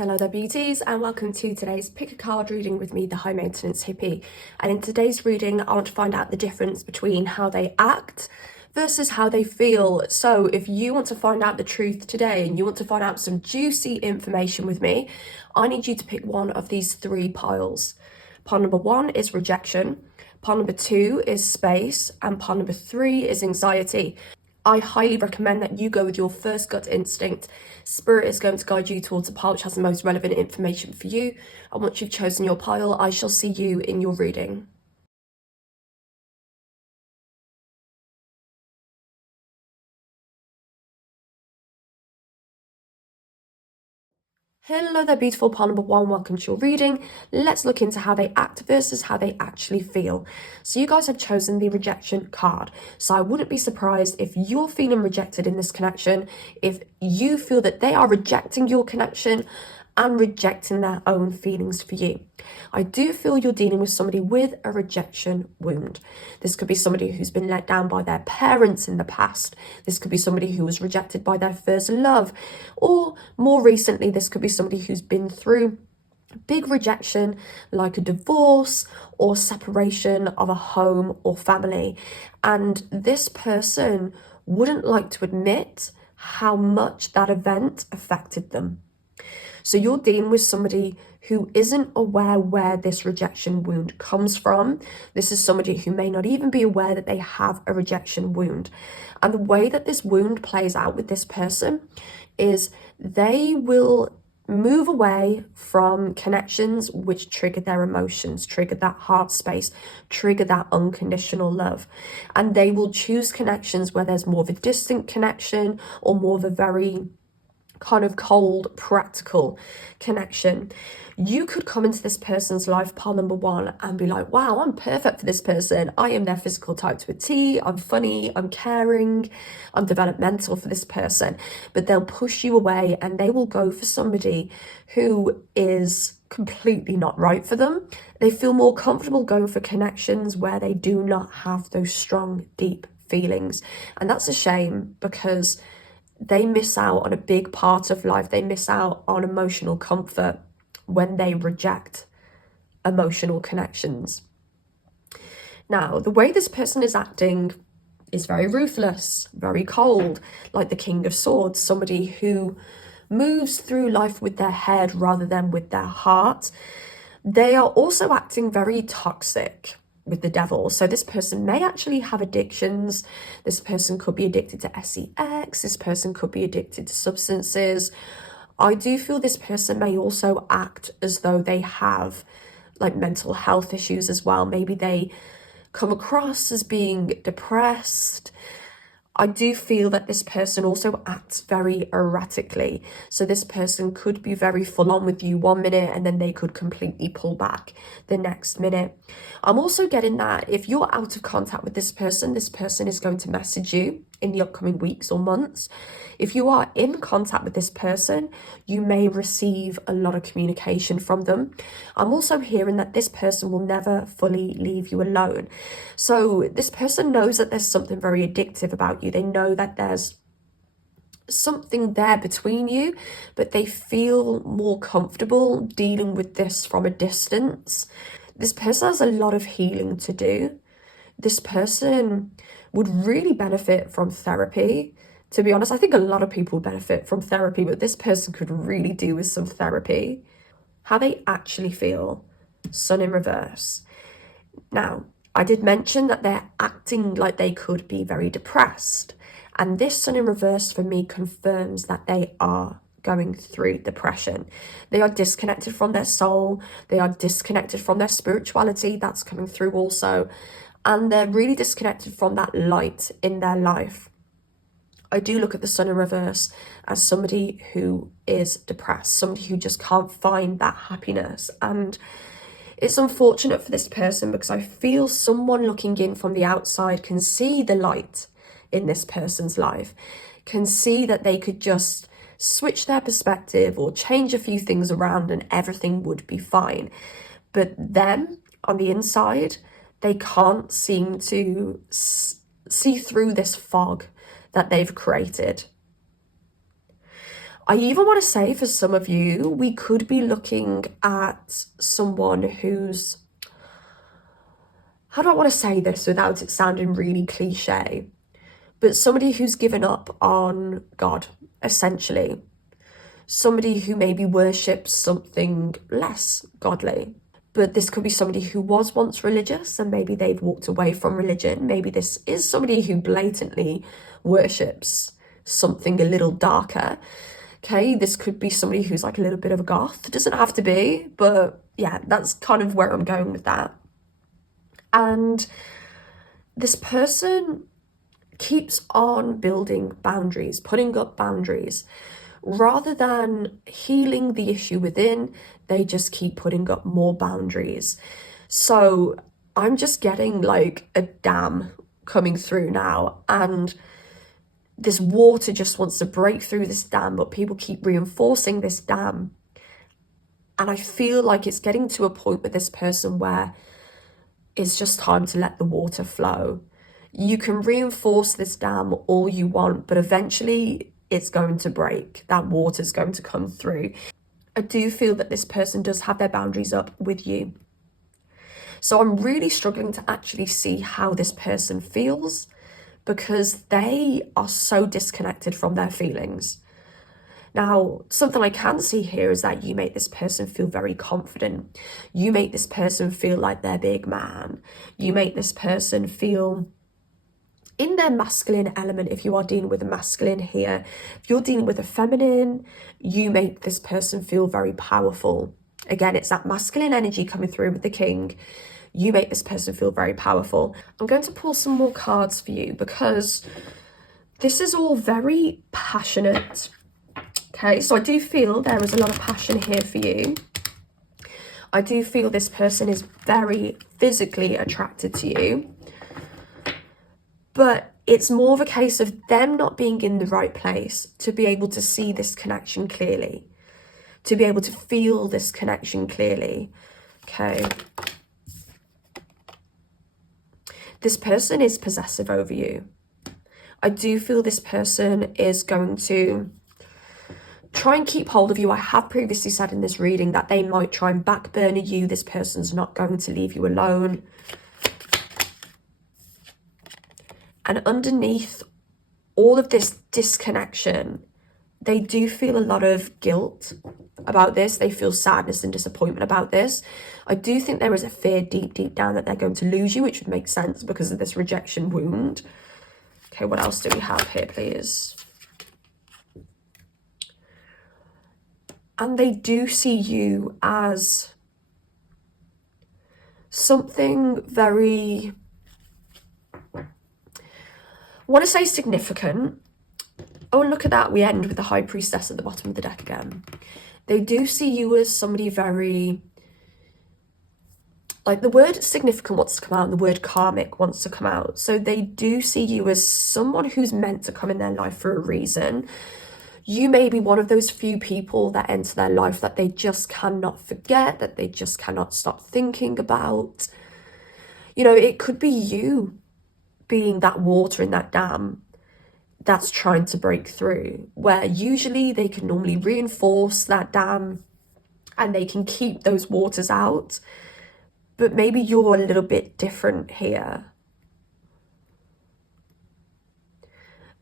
Hello there beauties, and welcome to today's pick a card reading with me, the high maintenance hippie. And in today's reading I want to find out the difference between how they act versus how they feel. So if you want to find out the truth today and you want to find out some juicy information with me, I need you to pick one of these three piles. Pile number 1 is rejection, pile number 2 is space, and pile number 3 is anxiety. I highly recommend that you go with your first gut instinct. Spirit is going to guide you towards a pile which has the most relevant information for you. And once you've chosen your pile, I shall see you in your reading. Hello there beautiful pile number 1, welcome to your reading. Let's look into how they act versus how they actually feel. So you guys have chosen the rejection card. So I wouldn't be surprised if you're feeling rejected in this connection, if you feel that they are rejecting your connection and rejecting their own feelings for you. I do feel you're dealing with somebody with a rejection wound. This could be somebody who's been let down by their parents in the past. This could be somebody who was rejected by their first love. Or more recently, this could be somebody who's been through big rejection like a divorce or separation of a home or family. And this person wouldn't like to admit how much that event affected them. So you're dealing with somebody who isn't aware where this rejection wound comes from. This is somebody who may not even be aware that they have a rejection wound. And the way that this wound plays out with this person is they will move away from connections which trigger their emotions, trigger that heart space, trigger that unconditional love. And they will choose connections where there's more of a distant connection or more of a very kind of cold, practical connection. You could come into this person's life, pile number 1, and be like, wow, I'm perfect for this person. I am their physical type to a T. I'm funny, I'm caring, I'm developmental for this person. But they'll push you away and they will go for somebody who is completely not right for them. They feel more comfortable going for connections where they do not have those strong, deep feelings. And that's a shame because they miss out on a big part of life. They miss out on emotional comfort when they reject emotional connections. Now, the way this person is acting is very ruthless, very cold, like the King of Swords, somebody who moves through life with their head rather than with their heart. They are also acting very toxic with the devil. So this person may actually have addictions. This person could be addicted to sex. This person could be addicted to substances. I do feel this person may also act as though they have like mental health issues as well. Maybe they come across as being depressed. I do feel that this person also acts very erratically. So this person could be very full on with you one minute and then they could completely pull back the next minute. I'm also getting that if you're out of contact with this person is going to message you in the upcoming weeks or months. If you are in contact with this person, you may receive a lot of communication from them. I'm also hearing that this person will never fully leave you alone. So this person knows that there's something very addictive about you. They know that there's something there between you, but they feel more comfortable dealing with this from a distance. This person has a lot of healing to do. This person would really benefit from therapy. To be honest, I think a lot of people benefit from therapy, but this person could really do with some therapy. How they actually feel. Sun in reverse. Now, I did mention that they're acting like they could be very depressed. And this Sun in reverse for me confirms that they are going through depression. They are disconnected from their soul. They are disconnected from their spirituality. That's coming through also. And they're really disconnected from that light in their life. I do look at the Sun in reverse as somebody who is depressed, somebody who just can't find that happiness. And it's unfortunate for this person because I feel someone looking in from the outside can see the light in this person's life, can see that they could just switch their perspective or change a few things around and everything would be fine. But then on the inside, they can't seem to see through this fog that they've created. I even want to say for some of you, we could be looking at someone who's, how do I want to say this without it sounding really cliche, but somebody who's given up on God, essentially. Somebody who maybe worships something less godly. But this could be somebody who was once religious and maybe they've walked away from religion. Maybe this is somebody who blatantly worships something a little darker. Okay, this could be somebody who's like a little bit of a goth. It doesn't have to be, but yeah, that's kind of where I'm going with that. And this person keeps on building boundaries, putting up boundaries. Rather than healing the issue within, they just keep putting up more boundaries. So I'm just getting like a dam coming through now, and this water just wants to break through this dam, but people keep reinforcing this dam. And I feel like it's getting to a point with this person where it's just time to let the water flow. You can reinforce this dam all you want, but eventually it's going to break. That water's going to come through. I do feel that this person does have their boundaries up with you. So I'm really struggling to actually see how this person feels, because they are so disconnected from their feelings. Now, something I can see here is that you make this person feel very confident. You make this person feel like they're big man. You make this person feel in their masculine element. If you are dealing with a masculine here, if you're dealing with a feminine, you make this person feel very powerful. Again, it's that masculine energy coming through with the king. You make this person feel very powerful. I'm going to pull some more cards for you because this is all very passionate. Okay, so I do feel there is a lot of passion here for you. I do feel this person is very physically attracted to you. But it's more of a case of them not being in the right place to be able to see this connection clearly, to be able to feel this connection clearly. Okay. This person is possessive over you. I do feel this person is going to try and keep hold of you. I have previously said in this reading that they might try and backburner you. This person's not going to leave you alone. And underneath all of this disconnection, they do feel a lot of guilt about this. They feel sadness and disappointment about this. I do think there is a fear deep, deep down that they're going to lose you, which would make sense because of this rejection wound. Okay, what else do we have here, please? And they do see you as something very, I want to say significant. Oh, and look at that. We end with the High Priestess at the bottom of the deck again. They do see you as somebody very, like the word significant wants to come out and the word karmic wants to come out. So they do see you as someone who's meant to come in their life for a reason. You may be one of those few people that enter their life that they just cannot forget, that they just cannot stop thinking about. You know, it could be you being that water in that dam that's trying to break through, where usually they can normally reinforce that dam and they can keep those waters out. But maybe you're a little bit different here.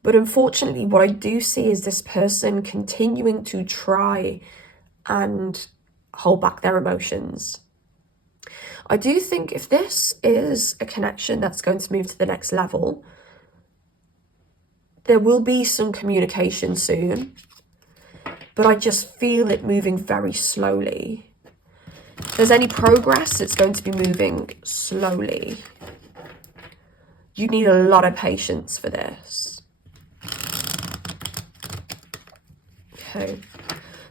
But unfortunately, what I do see is this person continuing to try and hold back their emotions. I do think if this is a connection that's going to move to the next level, there will be some communication soon, but I just feel it moving very slowly. If there's any progress, it's going to be moving slowly. You need a lot of patience for this. Okay,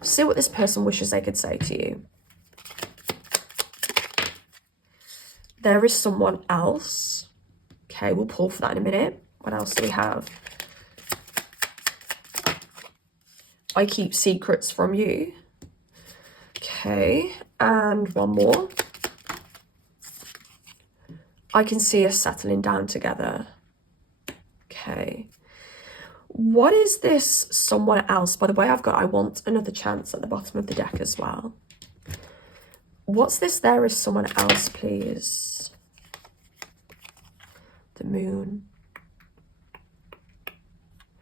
see what this person wishes they could say to you. There is someone else. Okay, we'll pull for that in a minute. What else do we have? I keep secrets from you. Okay, and one more. I can see us settling down together. Okay. What is this someone else? By the way, I want another chance at the bottom of the deck as well. What's this there is someone else, please? The moon.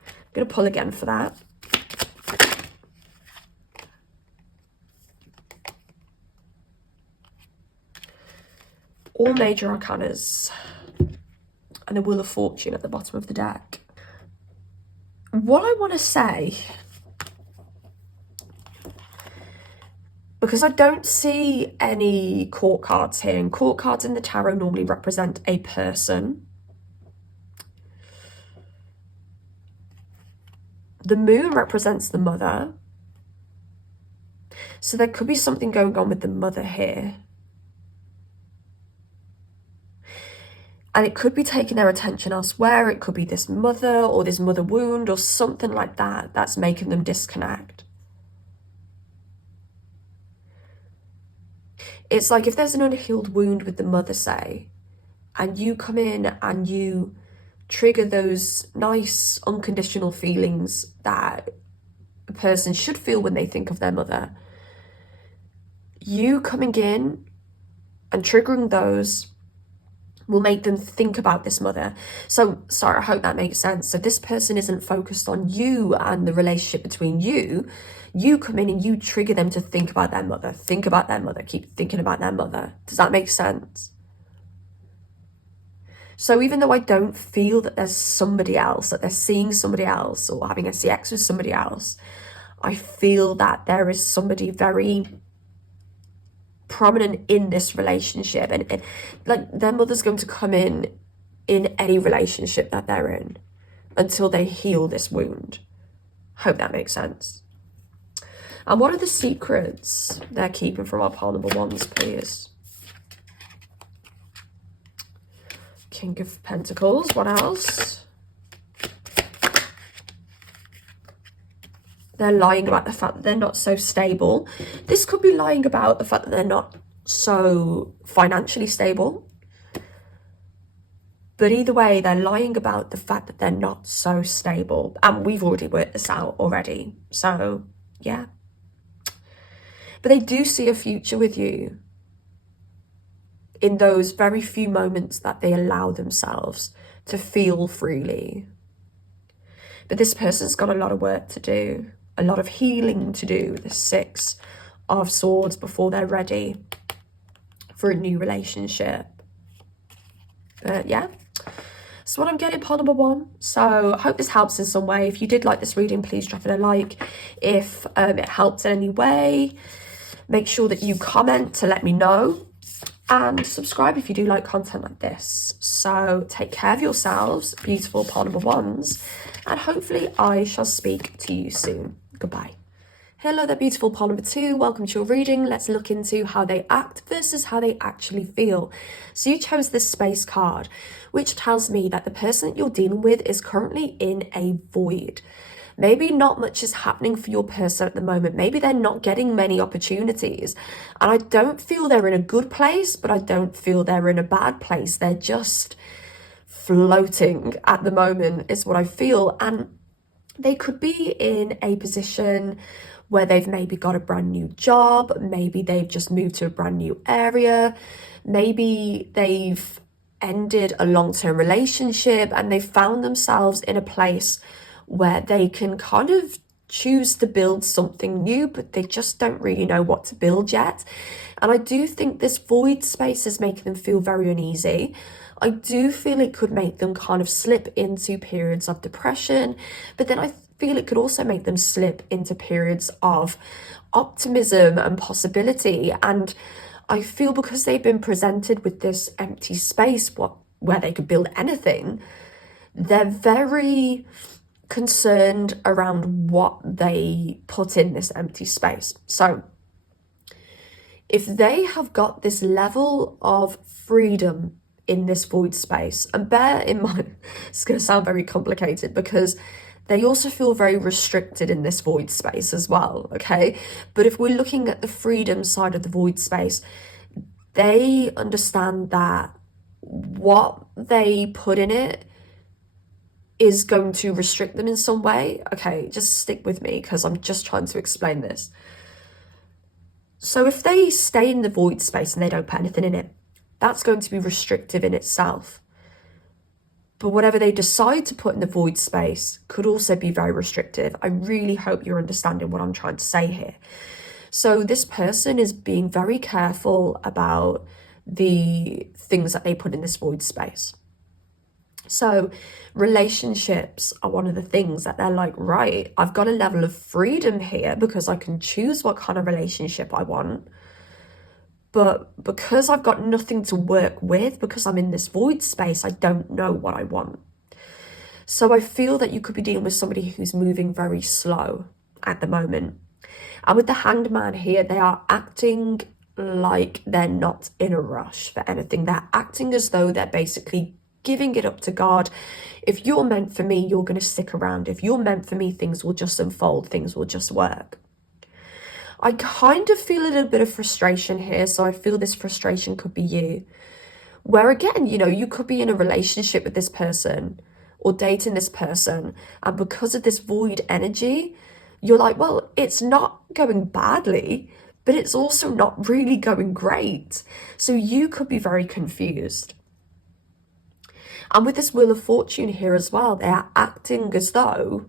I'm going to pull again for that. All major arcanas. And the Wheel of Fortune at the bottom of the deck. What I want to say, because I don't see any court cards here, and court cards in the tarot normally represent a person. The moon represents the mother. So there could be something going on with the mother here. And it could be taking their attention elsewhere. It could be this mother or this mother wound or something like that that's making them disconnect. It's like if there's an unhealed wound with the mother, say, and you come in and you trigger those nice unconditional feelings that a person should feel when they think of their mother. You coming in and triggering those will make them think about this mother. So, sorry, I hope that makes sense. So this person isn't focused on you and the relationship between you. You come in and you trigger them to think about their mother, keep thinking about their mother. Does that make sense? So even though I don't feel that there's somebody else, that they're seeing somebody else or having sex with somebody else, I feel that there is somebody very prominent in this relationship, and like their mother's going to come in any relationship that they're in until they heal this wound. Hope that makes sense. And what are the secrets they're keeping from our pile number ones, please? King of Pentacles. What else? They're lying about the fact that they're not so stable. This could be lying about the fact that they're not so financially stable. But either way, they're lying about the fact that they're not so stable. And we've already worked this out already. So, yeah. But they do see a future with you in those very few moments that they allow themselves to feel freely. But this person's got a lot of work to do. A lot of healing to do, the Six of Swords, before they're ready for a new relationship. But yeah, that's what I'm getting, pile number one. So I hope this helps in some way. If you did like this reading, please drop it a like. If it helps in any way, make sure that you comment to let me know. And subscribe if you do like content like this. So take care of yourselves, beautiful pile number ones. And hopefully I shall speak to you soon. Goodbye. Hello there, beautiful pile number two. Welcome to your reading. Let's look into how they act versus how they actually feel. So you chose this Space card, which tells me that the person that you're dealing with is currently in a void. Maybe not much is happening for your person at the moment. Maybe they're not getting many opportunities. And I don't feel they're in a good place, but I don't feel they're in a bad place. They're just floating at the moment is what I feel. And they could be in a position where they've maybe got a brand new job. Maybe they've just moved to a brand new area. Maybe they've ended a long-term relationship and they've found themselves in a place where they can kind of choose to build something new, but they just don't really know what to build yet. And I do think this void space is making them feel very uneasy. I do feel it could make them kind of slip into periods of depression, but then I feel it could also make them slip into periods of optimism and possibility. And I feel because they've been presented with this empty space where they could build anything, they're very concerned around what they put in this empty space. So if they have got this level of freedom in this void space, and bear in mind, it's going to sound very complicated because they also feel very restricted in this void space as well, okay? But if we're looking at the freedom side of the void space, they understand that what they put in it is going to restrict them in some way. Okay, just stick with me because I'm just trying to explain this. So if they stay in the void space and they don't put anything in it, that's going to be restrictive in itself. But whatever they decide to put in the void space could also be very restrictive. I really hope you're understanding what I'm trying to say here. So this person is being very careful about the things that they put in this void space. So relationships are one of the things that they're like, right, I've got a level of freedom here because I can choose what kind of relationship I want. But because I've got nothing to work with, because I'm in this void space, I don't know what I want. So I feel that you could be dealing with somebody who's moving very slow at the moment. And with the Hanged Man here, they are acting like they're not in a rush for anything. They're acting as though they're basically giving it up to God. If you're meant for me, you're going to stick around. If you're meant for me, things will just unfold. Things will just work. I kind of feel a little bit of frustration here. So I feel this frustration could be you. Where again, you know, you could be in a relationship with this person or dating this person. And because of this void energy, you're like, well, it's not going badly, but it's also not really going great. So you could be very confused. And with this Wheel of Fortune here as well, they are acting as though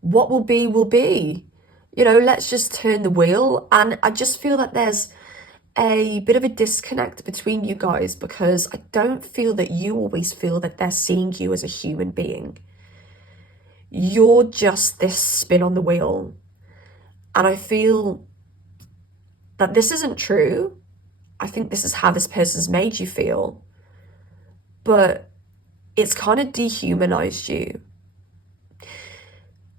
what will be will be. You know, let's just turn the wheel. And I just feel that there's a bit of a disconnect between you guys because I don't feel that you always feel that they're seeing you as a human being. You're just this spin on the wheel. And I feel that this isn't true. I think this is how this person's made you feel. But it's kind of dehumanized you.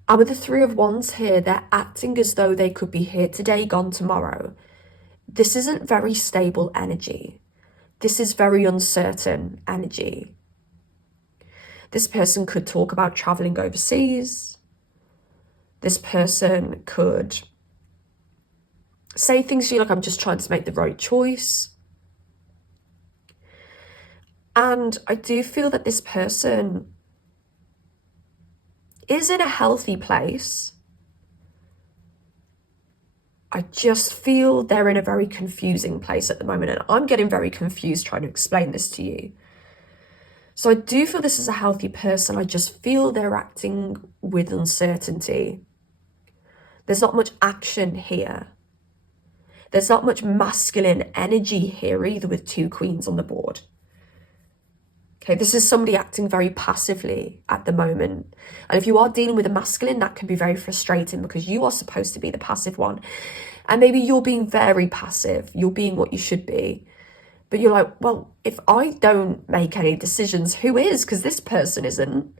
And with the Three of Wands here, they're acting as though they could be here today, gone tomorrow. This isn't very stable energy. This is very uncertain energy. This person could talk about traveling overseas. This person could say things to you like, I'm just trying to make the right choice. And I do feel that this person is in a healthy place. I just feel they're in a very confusing place at the moment. And I'm getting very confused trying to explain this to you. So I do feel this is a healthy person. I just feel they're acting with uncertainty. There's not much action here. There's not much masculine energy here either with two queens on the board. Okay, this is somebody acting very passively at the moment. And if you are dealing with a masculine, that can be very frustrating because you are supposed to be the passive one. And maybe you're being very passive. You're being what you should be. But you're like, well, if I don't make any decisions, who is? Because this person isn't.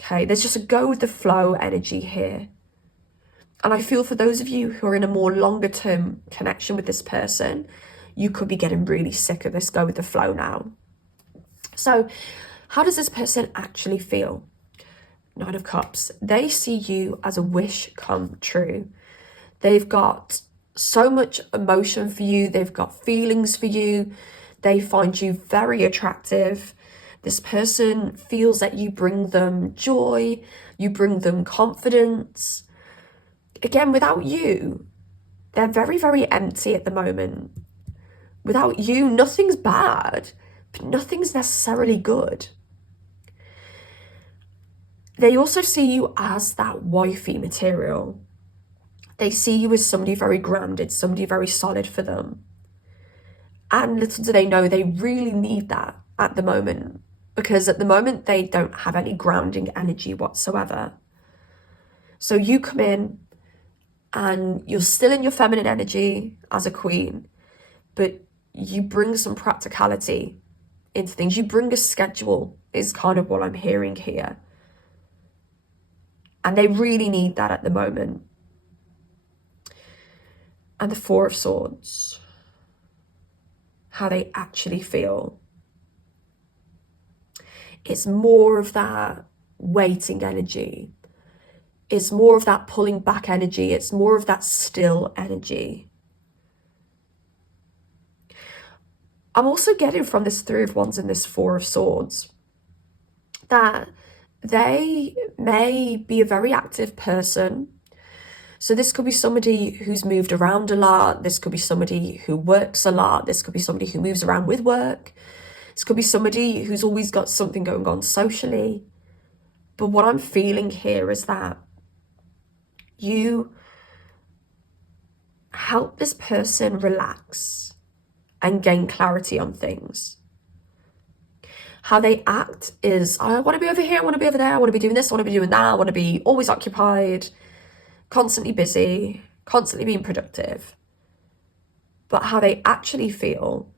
Okay, there's just a go with the flow energy here. And I feel for those of you who are in a more longer term connection with this person, you could be getting really sick of this go with the flow now. So how does this person actually feel? Nine of Cups. They see you as a wish come true. They've got so much emotion for you. They've got feelings for you. They find you very attractive. This person feels that you bring them joy. You bring them confidence. Again, without you, they're very, very empty at the moment. Without you, nothing's bad, but nothing's necessarily good. They also see you as that wifey material. They see you as somebody very grounded, somebody very solid for them. And little do they know, they really need that at the moment. Because at the moment, they don't have any grounding energy whatsoever. So you come in and you're still in your feminine energy as a queen, but you bring some practicality into things. You bring a schedule is kind of what I'm hearing here. And they really need that at the moment. And the Four of Swords. How they actually feel. It's more of that waiting energy. It's more of that pulling back energy. It's more of that still energy. I'm also getting from this Three of Wands and this Four of Swords that they may be a very active person. So this could be somebody who's moved around a lot. This could be somebody who works a lot. This could be somebody who moves around with work. This could be somebody who's always got something going on socially. But what I'm feeling here is that you help this person relax and gain clarity on things. How they act is, I want to be over here, I want to be over there, I want to be doing this, I want to be doing that, I want to be always occupied, constantly busy, constantly being productive. But how they actually feel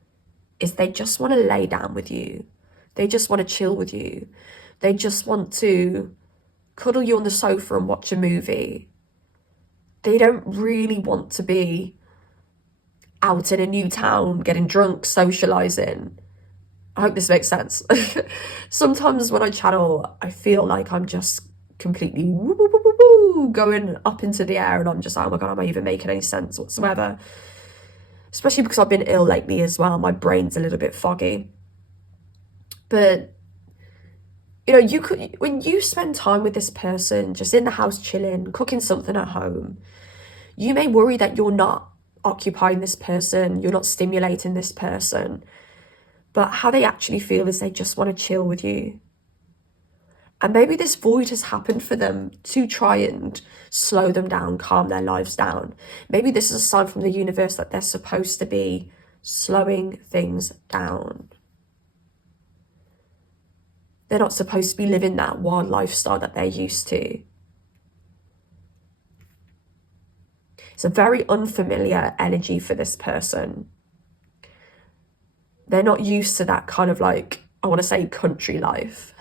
is they just want to lay down with you. They just want to chill with you. They just want to cuddle you on the sofa and watch a movie. They don't really want to be out in a new town, getting drunk, socializing. I hope this makes sense. Sometimes when I channel, I feel like I'm just completely woo, woo, woo, woo, woo, going up into the air, and I'm just like, oh my God, am I even making any sense whatsoever? Especially because I've been ill lately as well. My brain's a little bit foggy. But, you know, you could, when you spend time with this person, just in the house chilling, cooking something at home, you may worry that you're not occupying this person, you're not stimulating this person. But how they actually feel is they just want to chill with you. And maybe this void has happened for them to try and slow them down, calm their lives down. Maybe this is a sign from the universe that they're supposed to be slowing things down. They're not supposed to be living that wild lifestyle that they're used to. It's a very unfamiliar energy for this person. They're not used to that kind of, like, I want to say country life.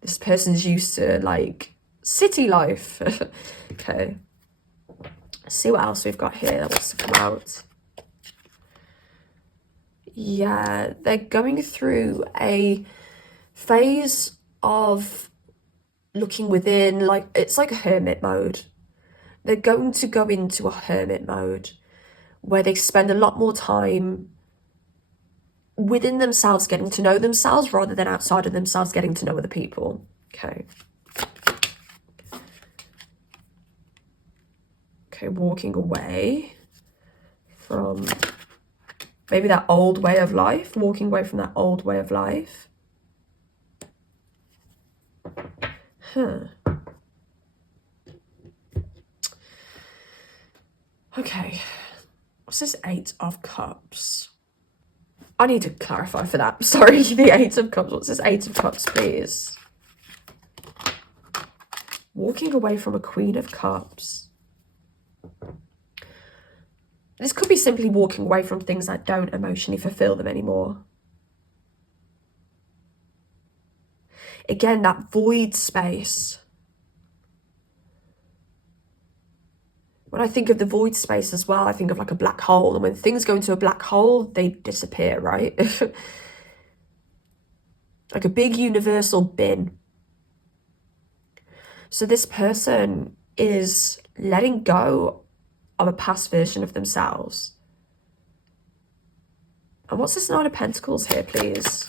This person's used to, like, city life. Okay. Let's see what else we've got here that wants to come out. Yeah, they're going through a phase of looking within, like, it's like a hermit mode. They're going to go into a hermit mode where they spend a lot more time within themselves, getting to know themselves, rather than outside of themselves, getting to know other people. Okay. Okay, walking away from maybe that old way of life, walking away from that old way of life. Okay, what's this 8 of Cups? I need to clarify for that. Sorry, the 8 of Cups. What's this 8 of Cups, please? Walking away from a Queen of Cups. This could be simply walking away from things that don't emotionally fulfill them anymore. Again, that void space. When I think of the void space as well, I think of like a black hole. And when things go into a black hole, they disappear, right? Like a big universal bin. So this person is letting go of a past version of themselves. And what's this 9 of Pentacles here, please?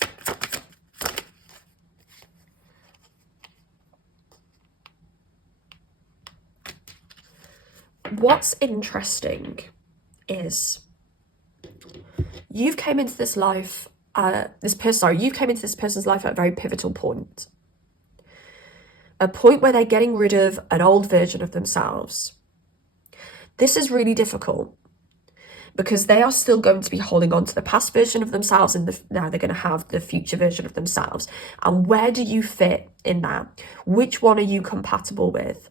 What's interesting is you've came into this life, you came into this person's life at a very pivotal point. A point where they're getting rid of an old version of themselves. This is really difficult because they are still going to be holding on to the past version of themselves, and now they're going to have the future version of themselves. And where do you fit in that? Which one are you compatible with?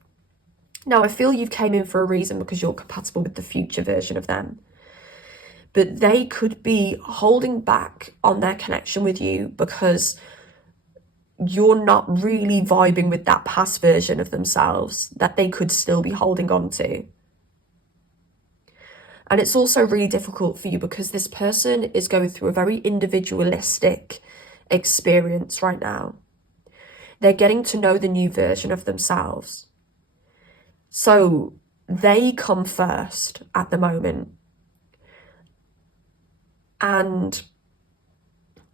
Now, I feel you've came in for a reason because you're compatible with the future version of them. But they could be holding back on their connection with you because you're not really vibing with that past version of themselves that they could still be holding on to. And it's also really difficult for you because this person is going through a very individualistic experience right now. They're getting to know the new version of themselves. So they come first at the moment. And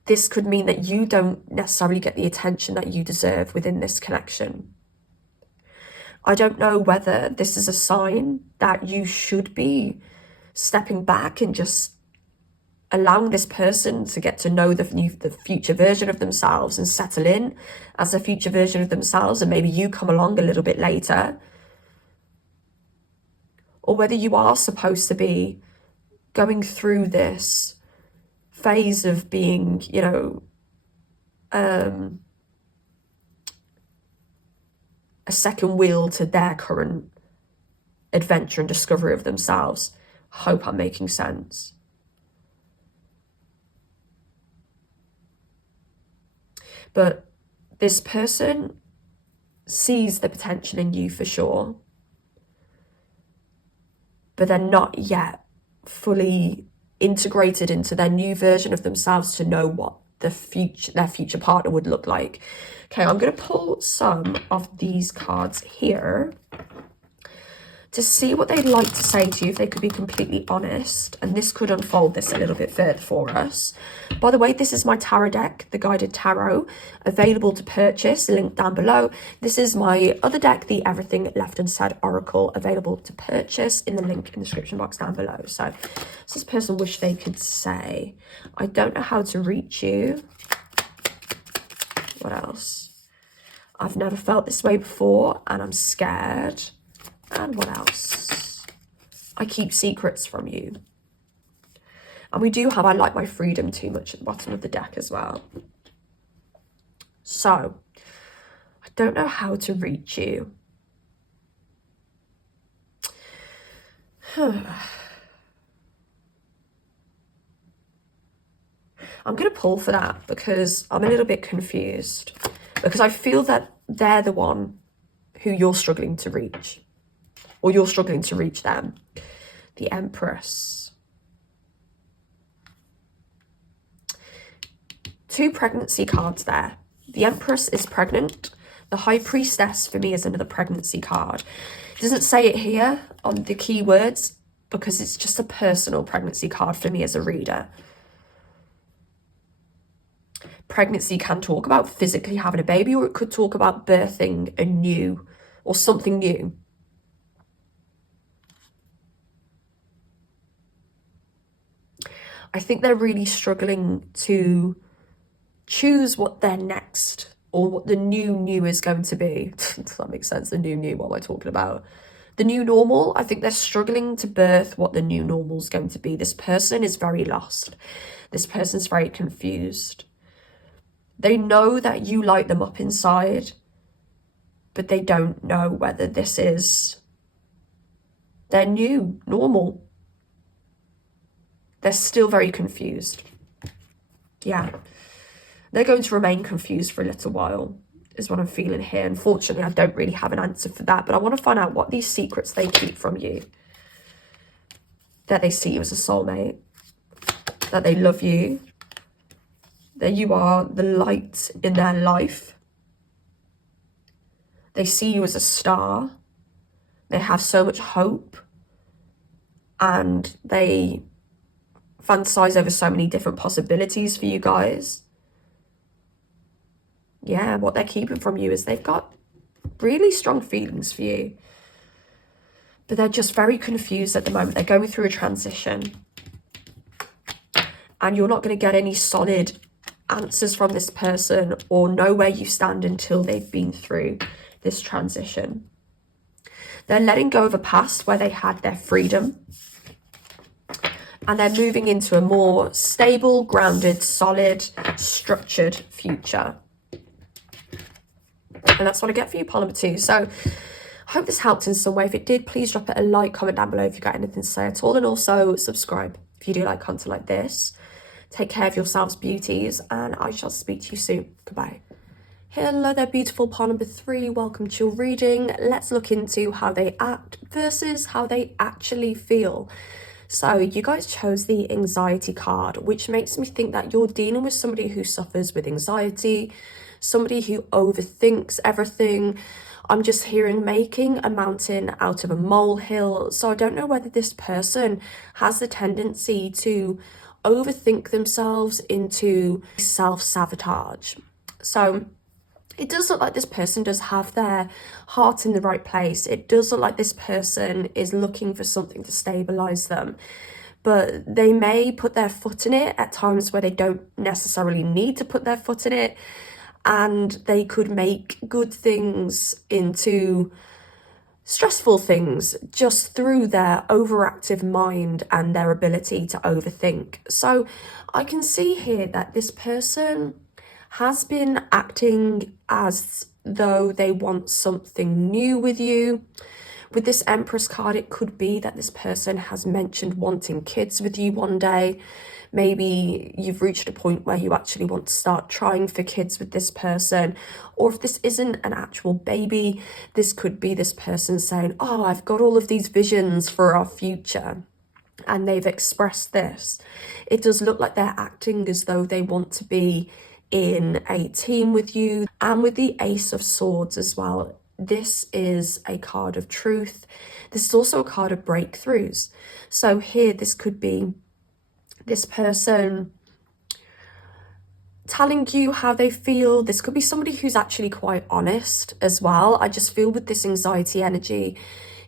this could mean that you don't necessarily get the attention that you deserve within this connection. I don't know whether this is a sign that you should be stepping back and just allowing this person to get to know the future version of themselves and settle in as the future version of themselves, and maybe you come along a little bit later. Or whether you are supposed to be going through this phase of being, you know, a second wheel to their current adventure and discovery of themselves. Hope I'm making sense. But this person sees the potential in you for sure, but they're not yet fully integrated into their new version of themselves to know what their future partner would look like. Okay, I'm going to pull some of these cards here to see what they'd like to say to you, if they could be completely honest. And this could unfold this a little bit further for us. By the way, this is my tarot deck, the Guided Tarot, available to purchase, linked down below. This is my other deck, the Everything Left Unsaid Oracle, available to purchase in the link in the description box down below. So, this person wish they could say, I don't know how to reach you. What else? I've never felt this way before and I'm scared. And what else? I keep secrets from you. And we do have I like my freedom too much at the bottom of the deck as well. So, I don't know how to reach you. I'm going to pull for that because I'm a little bit confused. Because I feel that they're the one who you're struggling to reach. Or you're struggling to reach them. The Empress. 2 pregnancy cards there. The Empress is pregnant. The High Priestess for me is another pregnancy card. It doesn't say it here on the keywords because it's just a personal pregnancy card for me as a reader. Pregnancy can talk about physically having a baby, or it could talk about birthing a new or something new. I think they're really struggling to choose what their next or what the new is going to be. Does that make sense? The new, what am I talking about? The new normal, I think they're struggling to birth what the new normal is going to be. This person is very lost. This person's very confused. They know that you light them up inside, but they don't know whether this is their new normal. They're still very confused. Yeah. They're going to remain confused for a little while, is what I'm feeling here. Unfortunately, I don't really have an answer for that, but I want to find out what these secrets they keep from you. That they see you as a soulmate. That they love you. That you are the light in their life. They see you as a star. They have so much hope. And they fantasize over so many different possibilities for you guys. Yeah, what they're keeping from you is they've got really strong feelings for you. But they're just very confused at the moment. They're going through a transition. And you're not going to get any solid answers from this person or know where you stand until they've been through this transition. They're letting go of a past where they had their freedom. And they're moving into a more stable, grounded, solid, structured future. And that's what I get for you, pile number 2. So I hope this helped in some way. If it did, please drop it a like, comment down below if you've got anything to say at all. And also subscribe if you do like content like this. Take care of yourselves, beauties. And I shall speak to you soon. Goodbye. Hello there, beautiful pile number 3. Welcome to your reading. Let's look into how they act versus how they actually feel. So you guys chose the anxiety card, which makes me think that you're dealing with somebody who suffers with anxiety, somebody who overthinks everything. I'm just hearing making a mountain out of a molehill. So I don't know whether this person has the tendency to overthink themselves into self-sabotage. So it does look like this person does have their heart in the right place. It does look like this person is looking for something to stabilize them, but they may put their foot in it at times where they don't necessarily need to put their foot in it, and they could make good things into stressful things just through their overactive mind and their ability to overthink. So I can see here that this person has been acting as though they want something new with you. With this Empress card, it could be that this person has mentioned wanting kids with you one day. Maybe you've reached a point where you actually want to start trying for kids with this person. Or if this isn't an actual baby, this could be this person saying, oh, I've got all of these visions for our future. And they've expressed this. It does look like they're acting as though they want to be in a team with you. And with the Ace of Swords as well, this is a card of truth. This is also a card of breakthroughs. So here, this could be this person telling you how they feel. This could be somebody who's actually quite honest as well. I just feel with this anxiety energy,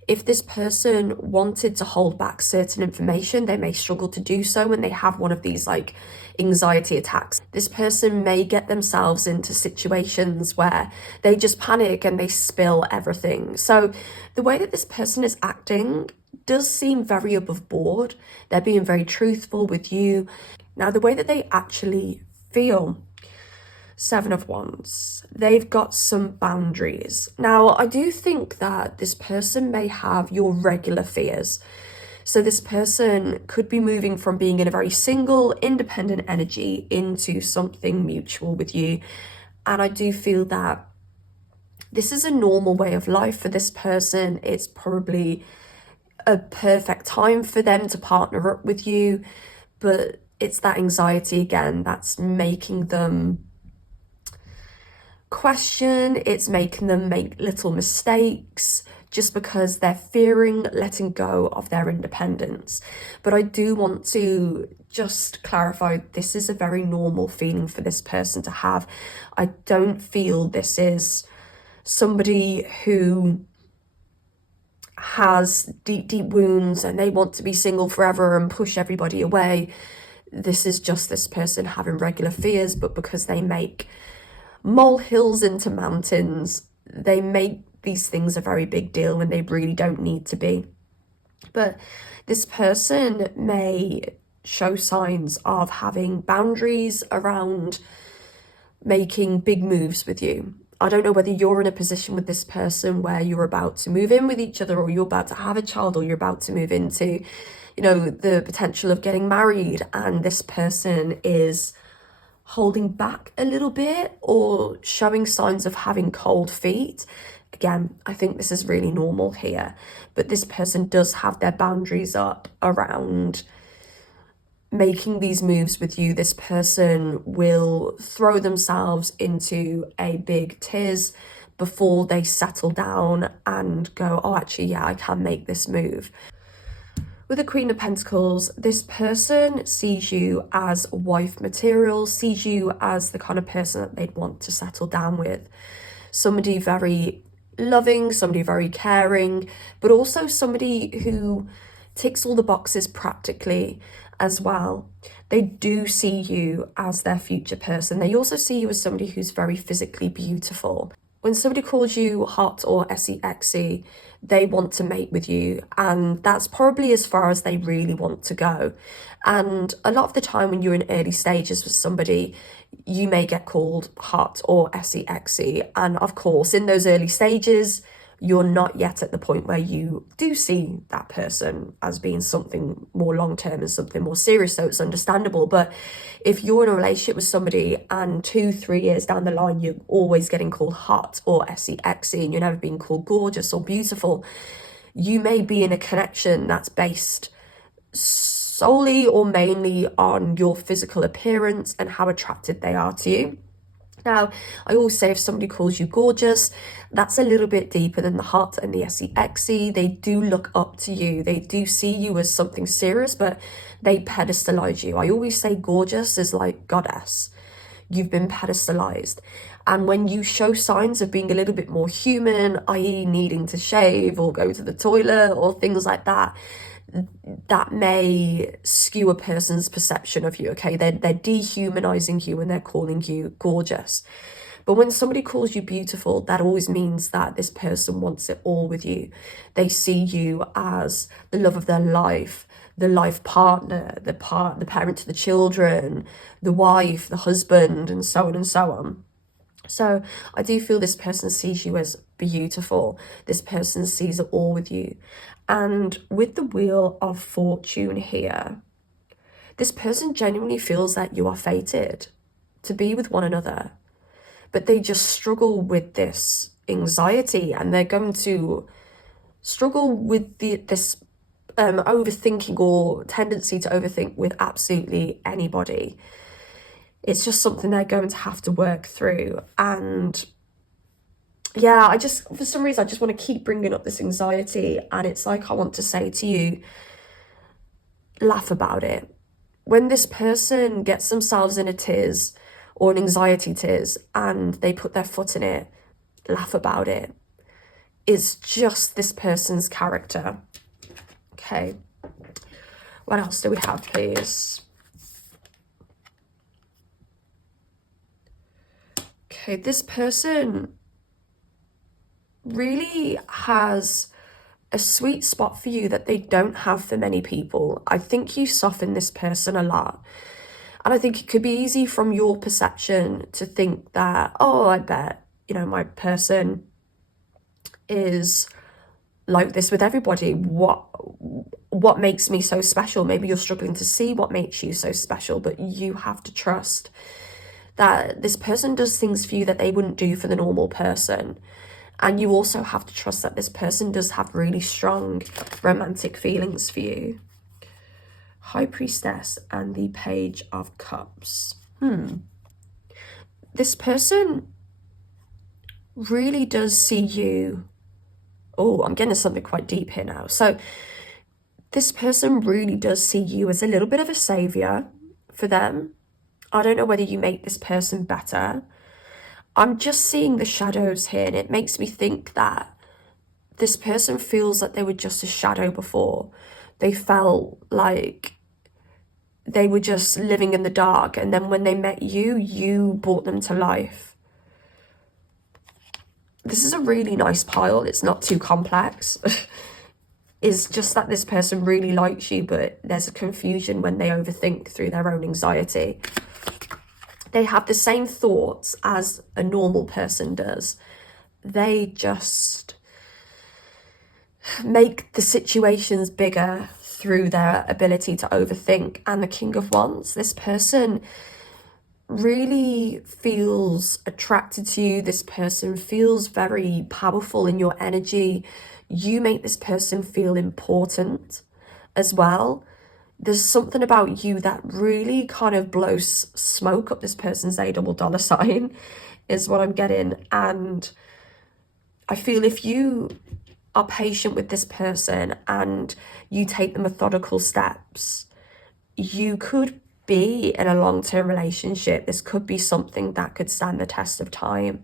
if this person wanted to hold back certain information, they may struggle to do so when they have one of these like anxiety attacks. This person may get themselves into situations where they just panic and they spill everything. So the way that this person is acting does seem very above board. They're being very truthful with you. Now, the way that they actually feel, Seven of Wands, they've got some boundaries. Now, I do think that this person may have your regular fears. So this person could be moving from being in a very single, independent energy into something mutual with you. And I do feel that this is a normal way of life for this person. It's probably a perfect time for them to partner up with you, but it's that anxiety again that's making them question. It's making them make little mistakes just because they're fearing letting go of their independence. But I do want to just clarify, this is a very normal feeling for this person to have. I don't feel this is somebody who has deep wounds and they want to be single forever and push everybody away. This is just this person having regular fears, but because they make molehills into mountains, they make these things a very big deal when they really don't need to be. But this person may show signs of having boundaries around making big moves with you. I don't know whether you're in a position with this person where you're about to move in with each other, or you're about to have a child, or you're about to move into, you know, the potential of getting married, and this person is holding back a little bit or showing signs of having cold feet. Again, I think this is really normal here, but this person does have their boundaries up around making these moves with you. This person will throw themselves into a big tiz before they settle down and go, oh, actually, yeah, I can make this move. With the Queen of Pentacles, this person sees you as wife material, sees you as the kind of person that they'd want to settle down with. Somebody very loving, somebody very caring, but also somebody who ticks all the boxes practically as well. They do see you as their future person. They also see you as somebody who's very physically beautiful. When somebody calls you hot or sexy, they want to mate with you, and that's probably as far as they really want to go. And a lot of the time when you're in early stages with somebody, you may get called hot or sexy, and of course in those early stages you're not yet at the point where you do see that person as being something more long-term and something more serious, so it's understandable. But if you're in a relationship with somebody and 2-3 years down the line you're always getting called hot or sexy and you're never being called gorgeous or beautiful, you may be in a connection that's based solely or mainly on your physical appearance and how attracted they are to you. Now, I always say if somebody calls you gorgeous, that's a little bit deeper than the hot and the sexy. They do look up to you. They do see you as something serious, but they pedestalize you. I always say gorgeous is like goddess. You've been pedestalized. And when you show signs of being a little bit more human, i.e. needing to shave or go to the toilet or things like that, that may skew a person's perception of you, okay? They're dehumanizing you and they're calling you gorgeous. But when somebody calls you beautiful, that always means that this person wants it all with you. They see you as the love of their life, the life partner, the parent to the children, the wife, the husband, and so on and so on. So I do feel this person sees you as beautiful. This person sees it all with you. And with the Wheel of Fortune here, this person genuinely feels that you are fated to be with one another. But they just struggle with this anxiety, and they're going to struggle with this overthinking or tendency to overthink with absolutely anybody. It's just something they're going to have to work through. And yeah, for some reason, I just want to keep bringing up this anxiety. And it's like, I want to say to you, laugh about it. When this person gets themselves in a tiz or an anxiety tiz and they put their foot in it, laugh about it. It's just this person's character. Okay. What else do we have, please? Okay, this person really has a sweet spot for you that they don't have for many people. I think you soften this person a lot. And I think it could be easy from your perception to think that, oh, I bet, my person is like this with everybody. What makes me so special? Maybe you're struggling to see what makes you so special, but you have to trust that this person does things for you that they wouldn't do for the normal person. And you also have to trust that this person does have really strong romantic feelings for you. High Priestess and the Page of Cups. This person really does see you. Oh, I'm getting something quite deep here now. So this person really does see you as a little bit of a savior for them. I don't know whether you make this person better. I'm just seeing the shadows here, and it makes me think that this person feels that they were just a shadow before. They felt like they were just living in the dark, and then when they met you, you brought them to life. This is a really nice pile. It's not too complex. It's just that this person really likes you, but there's a confusion when they overthink through their own anxiety. They have the same thoughts as a normal person does. They just make the situations bigger through their ability to overthink. And the King of Wands, this person really feels attracted to you. This person feels very powerful in your energy. You make this person feel important as well. There's something about you that really kind of blows smoke up this person's $A sign, is what I'm getting. And I feel if you are patient with this person and you take the methodical steps, you could be in a long-term relationship. This could be something that could stand the test of time.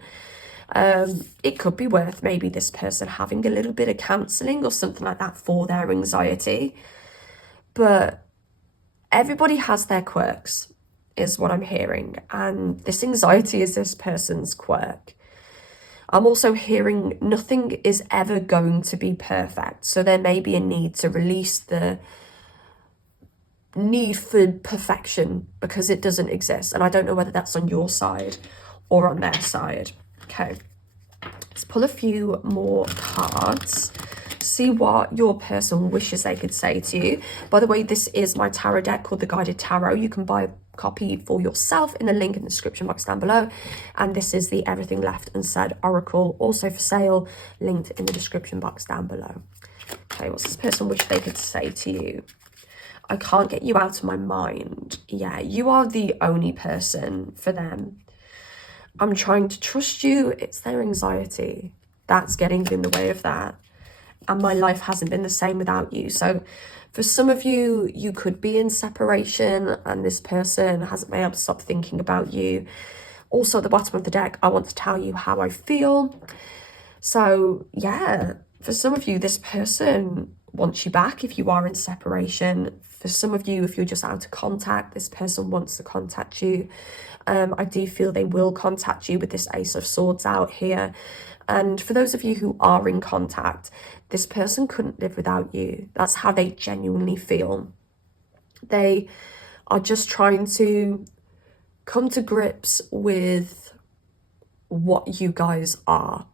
It could be worth maybe this person having a little bit of counselling or something like that for their anxiety. But everybody has their quirks, is what I'm hearing. And this anxiety is this person's quirk. I'm also hearing nothing is ever going to be perfect. So there may be a need to release the need for perfection because it doesn't exist. And I don't know whether that's on your side or on their side. Okay, let's pull a few more cards. See what your person wishes they could say to you. By the way, this is my tarot deck called the Guided Tarot. You can buy a copy for yourself in the link in the description box down below. And this is the Everything Left Unsaid Oracle, also for sale, linked in the description box down below. Okay, what's this person wish they could say to you? I can't get you out of my mind. Yeah, you are the only person for them. I'm trying to trust you. It's their anxiety that's getting in the way of that. And my life hasn't been the same without you. So for some of you, you could be in separation and this person hasn't been able to stop thinking about you. Also at the bottom of the deck, I want to tell you how I feel. So yeah, for some of you, this person wants you back if you are in separation. For some of you, if you're just out of contact, this person wants to contact you. I do feel they will contact you with this Ace of Swords out here. And for those of you who are in contact, this person couldn't live without you. That's how they genuinely feel. They are just trying to come to grips with what you guys are.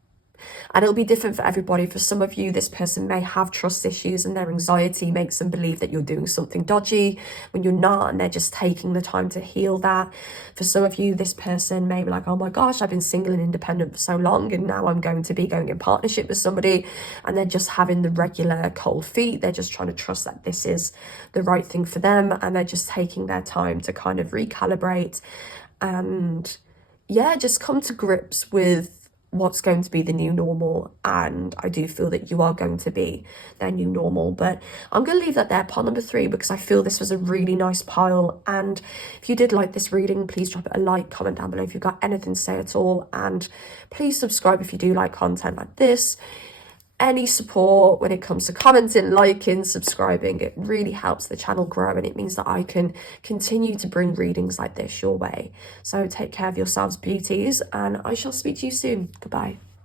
And it'll be different for everybody. For some of you, this person may have trust issues and their anxiety makes them believe that you're doing something dodgy when you're not, and they're just taking the time to heal that. For some of you, this person may be like, oh my gosh, I've been single and independent for so long and now I'm going to be going in partnership with somebody, and they're just having the regular cold feet. They're just trying to trust that this is the right thing for them, and they're just taking their time to kind of recalibrate and yeah, just come to grips with what's going to be the new normal. And I do feel that you are going to be their new normal. But I'm going to leave that there, pile number 3, because I feel this was a really nice pile. And if you did like this reading, please drop it a like, comment down below if you've got anything to say at all, and please subscribe if you do like content like this. Any support when it comes to commenting, liking, subscribing, it really helps the channel grow, and it means that I can continue to bring readings like this your way. So take care of yourselves, beauties, and I shall speak to you soon. Goodbye.